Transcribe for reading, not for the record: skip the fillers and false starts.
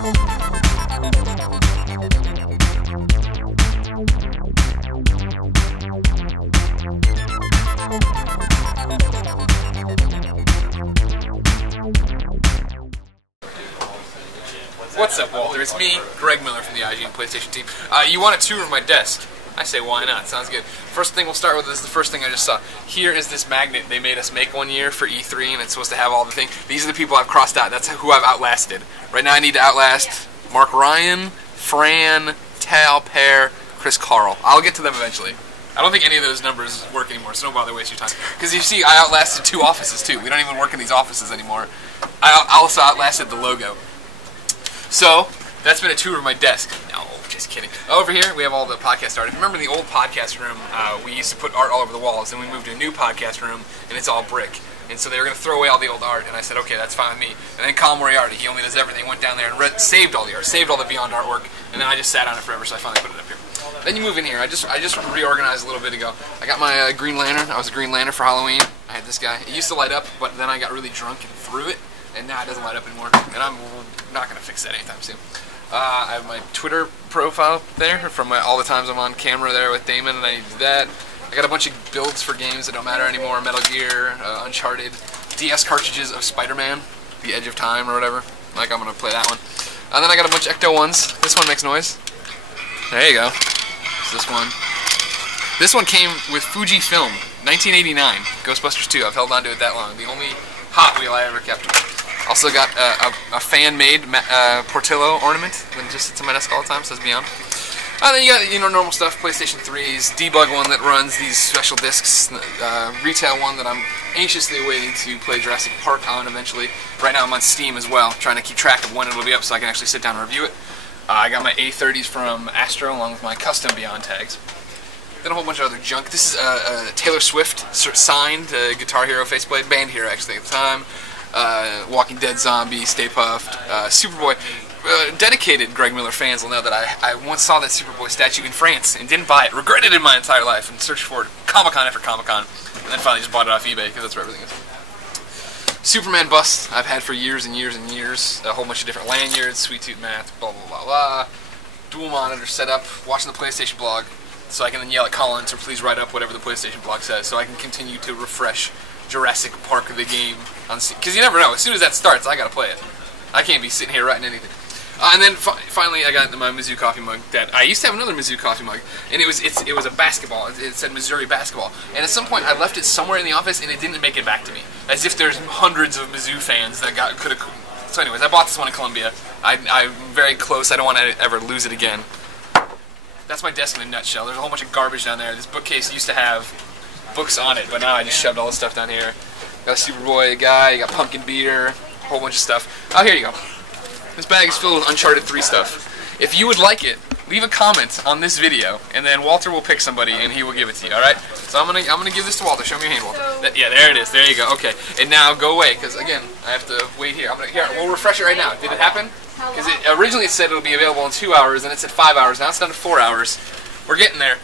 What's up, Walter? It's me, Greg Miller from the IGN PlayStation team. You want a tour of my desk? I say, why not? Sounds good. First thing we'll start with is the first thing I just saw. Here is this magnet they made us make one year for E3, and it's supposed to have all the things. These are the people I've crossed out. That's who I've outlasted. Right now I need to outlast Mark Ryan, Fran, Tal, Pear, Chris Carl. I'll get to them eventually. I don't think any of those numbers work anymore, so don't bother wasting your time. Because you see, I outlasted 2 offices too. We don't even work in these offices anymore. I also outlasted the logo. So, that's been a tour of my desk. No, just kidding. Over here, we have all the podcast art. If you remember the old podcast room, we used to put art all over the walls, and we moved to a new podcast room, and it's all brick. And so they were going to throw away all the old art, and I said, okay, that's fine with me. And then Colin Moriarty, he only does everything, went down there and saved all the art, saved all the Beyond artwork, and then I just sat on it forever, so I finally put it up here. Then you move in here. I just reorganized a little bit ago. I got my Green Lantern. I was a Green Lantern for Halloween. I had this guy. It used to light up, but then I got really drunk and threw it, and now it doesn't light up anymore. And I'm not going to fix that anytime soon. I have my Twitter profile there from all the times I'm on camera there with Damon, and I use that. I got a bunch of builds for games that don't matter anymore. Metal Gear, Uncharted, DS cartridges of Spider-Man, The Edge of Time or whatever. Like, I'm going to play that one. And then I got a bunch of Ecto ones. This one makes noise. There you go. It's this one. This one came with Fujifilm, 1989. Ghostbusters 2. I've held on to it that long. The only Hot Wheel I ever kept. Also got a fan-made Portillo ornament that just sits on my desk all the time, says Beyond. Then you got, normal stuff, PlayStation 3's, debug one that runs these special discs, retail one that I'm anxiously waiting to play Jurassic Park on eventually. Right now I'm on Steam as well, trying to keep track of when it'll be up so I can actually sit down and review it. I got my A30s from Astro along with my custom Beyond tags. Then a whole bunch of other junk. This is a Taylor Swift signed Guitar Hero faceplate, Band Hero actually at the time. Walking Dead Zombie, Stay Puft, Superboy. Dedicated Greg Miller fans will know that I once saw that Superboy statue in France and didn't buy it. Regretted it in my entire life and searched for it Comic-Con after Comic-Con. And then finally just bought it off eBay because that's where everything is. Superman bust I've had for years and years and years. A whole bunch of different lanyards, Sweet Tooth Math, blah blah blah blah. Dual monitor setup, watching the PlayStation blog, so I can then yell at Colin to please write up whatever the PlayStation blog says so I can continue to refresh Jurassic Park the game on Steam. Because you never know, as soon as that starts, I gotta play it. I can't be sitting here writing anything. And then finally, I got my Mizzou coffee mug. That I used to have another Mizzou coffee mug, and it was a basketball. It said Missouri basketball. And at some point, I left it somewhere in the office, and it didn't make it back to me. As if there's hundreds of Mizzou fans that could have. So, anyways, I bought this one in Columbia. I'm very close. I don't want to ever lose it again. That's my desk in a nutshell. There's a whole bunch of garbage down there. This bookcase used to have books on it, but now I just shoved all this stuff down here. Got a Superboy guy. You got pumpkin beer. A whole bunch of stuff. Oh, here you go. This bag is filled with Uncharted 3 stuff. If you would like it, leave a comment on this video, and then Walter will pick somebody, and he will give it to you. All right? So I'm gonna give this to Walter. Show me your hand, Walter. Yeah, there it is. There you go. Okay. And now go away, because again, I have to wait here. Here, we'll refresh it right now. Did it happen? Because originally it said it'll be available in 2 hours, and it said 5 hours. Now it's down to 4 hours. We're getting there.